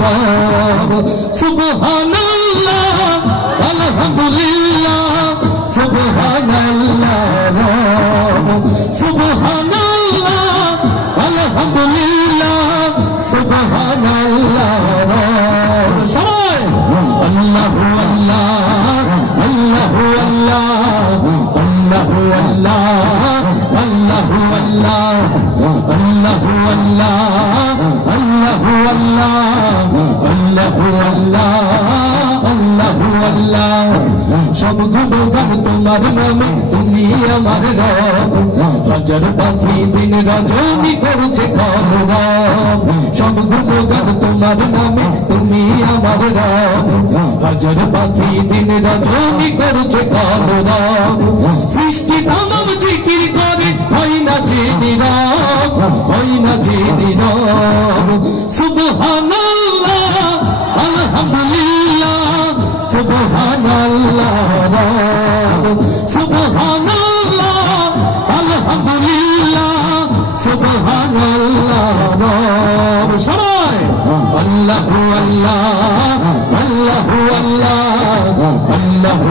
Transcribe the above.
সব সুবহানাল্লাহ আলহামদুলিল্লাহ সুবহানাল্লাহ সুবহানাল্লাহ আলহামদুলিল্লাহ সুবহানাল্লাহ সবাই আল্লাহু আল্লাহ আল্লাহু আল্লাহ আল্লাহু আল্লাহ আল্লাহু আল্লাহ আল্লাহু আল্লাহ আল্লাহু আল্লাহ আল্লাহু আল্লাহ আল্লাহু আল্লাহ সব গুণগান তোমার নামে তুমি আমার রব হাজার পাখি দিন রজনী করছে কলরব সব গুণগান তোমার নামে তুমি আমার রব হাজার পাখি দিন রজনী করছে কলরব সৃষ্টি তামাম জিকির করে হয় না যে নীরব হয় না যে নীরব সুবহানাল্লাহ আলহামদুলিল্লাহ সুবহানাল্লাহ সুবহানাল্লাহ আলহামদুলিল্লাহ সুবহানাল্লাহ সবাই আল্লাহু আল্লাহ আল্লাহু আল্লাহ আল্লাহু